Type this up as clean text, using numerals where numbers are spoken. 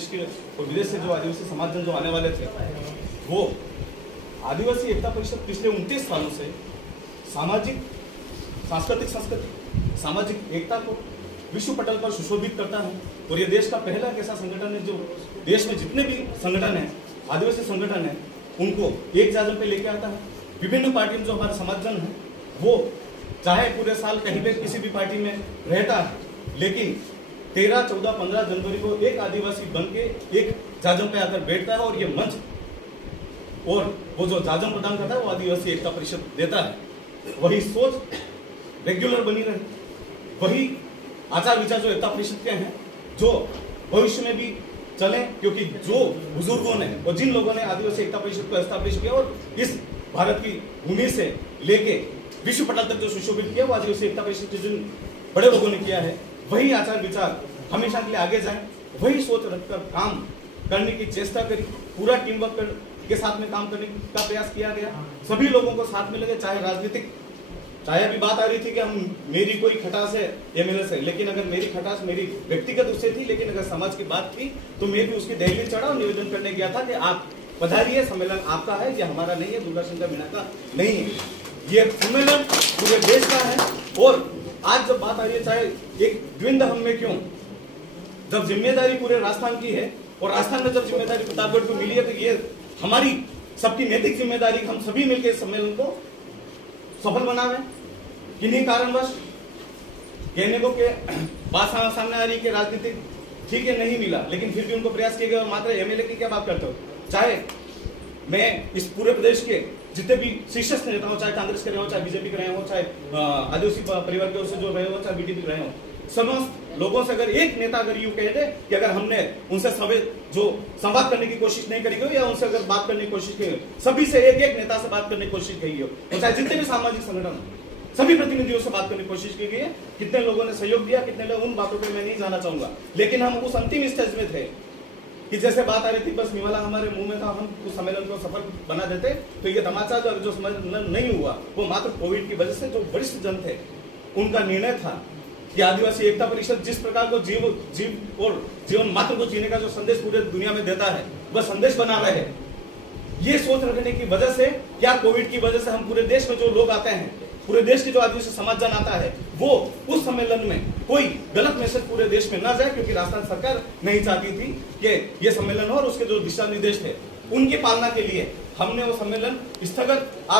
और विदेश से जो आदिवासी समाजजन जो आने वाले थे, वो आदिवासी एकता परिषद पिछले 29 सालों से सामाजिक सामाजिक एकता को विश्व पटल पर सुशोभित करता है। और ये देश का पहला एक ऐसा संगठन है जो देश में जितने भी संगठन हैं, आदिवासी संगठन हैं, उनको एक जाजम पे लेके आता है। विभिन्न पार्टी में जो हमारे समाजजन हैं, वो चाहे पूरे साल कहीं पे किसी भी पार्टी में रहता है, लेकिन 13, 14, 15 जनवरी को एक आदिवासी बन के एक जाजम पे आकर बैठता है और ये मंच और वो जो जाजम प्रदान करता है वो आदिवासी एकता परिषद देता है। वही सोच रेगुलर बनी रहे, वही आचार विचार जो एकता परिषद के हैं जो भविष्य में भी चले, क्योंकि जो बुजुर्गों ने और जिन लोगों ने आदिवासी एकता परिषद को एस्टैब्लिश किया और इस भारत की भूमि से लेके विश्व पटल तक जो सुशोभित किया वो आदिवासी एकता परिषद के जिन बड़े लोगों ने किया है, वही आचार विचार हमेशा के लिए आगे जाए, वही सोच रखकर काम करने की चेष्टा करी। पूरा टीम वर्क के साथ में काम करने का प्रयास किया गया, सभी लोगों को साथ में लगे। चाहे अभी बात आ रही थी कि हम मेरी कोई खटास है एमएलए से, लेकिन अगर मेरी खटास मेरी व्यक्तिगत उससे थी, लेकिन अगर समाज की बात थी तो मैं भी उसकी दहलीज चढ़ा और निवेदन करने गया था कि आप पधारिए, सम्मेलन आपका है, ये हमारा नहीं है, दुर्गा शंकर मीणा का नहीं है, ये सम्मेलन पूरे देश का है। और आज जब बात आ रही है, चाहे एक द्विंद हम में क्यों, जब जिम्मेदारी पूरे राजस्थान की है और राजस्थान में जब जिम्मेदारी प्रतापगढ़ को मिली है, तो ये हमारी सबकी नैतिक जिम्मेदारी, हम सभी मिलकर इस सम्मेलन को सफल बनावे। किन्हीं कारणवश कहने को के बात सामने आ रही है कि राजनीतिक ठीक है नहीं मिला, लेकिन फिर भी उनको प्रयास किए गए। और मात्र एमएलए की क्या बात करते हो, चाहे मैं इस पूरे प्रदेश के जितने भी शीर्षस्थ नेता हो, चाहे कांग्रेस के रहे हो, चाहे बीजेपी के रहे हो, चाहे आदिवासी परिवार की ओर से जो रहे हो, चाहे बीटीपी रहे हो, समस्त लोगों से अगर एक नेता अगर यूं कहे थे कि अगर हमने उनसे जो संवाद करने की कोशिश नहीं करी हो या उनसे अगर बात करने की कोशिश की हो, सभी से एक नेता से बात करने की कोशिश की हो, और चाहे जितने भी सामाजिक संगठन सभी प्रतिनिधियों से बात करने की कोशिश की गई है। कितने लोगों ने सहयोग दिया, कितने लोग, उन बातों पे मैं नहीं जाना चाहूंगा, लेकिन हम उस अंतिम स्टेज में थे कि जैसे बात आ रही थी बस निवाला हमारे मुंह में था, हम उस सम्मेलन को सफल बना देते। तो ये तमाचा जो सम्मेलन नहीं हुआ वो मात्र कोविड की वजह से जो वरिष्ठ जन थे उनका निर्णय था कि आदिवासी एकता परिषद जिस प्रकार को जीव और जीवन मात्र को जीने का जो संदेश पूरे दुनिया में देता है, वह संदेश बना रहे है। ये सोच रखने की वजह से या कोविड की वजह से हम पूरे देश में जो लोग आते हैं, पूरे देश के जो आदिवासी समाजजन आता है, वो उस सम्मेलन में कोई गलत मैसेज पूरे देश में न जाए, क्योंकि राजस्थान सरकार नहीं चाहती थी कि ये सम्मेलन हो और उसके जो दिशा निर्देश थे उनकी पालना के लिए हमने वो सम्मेलन स्थगित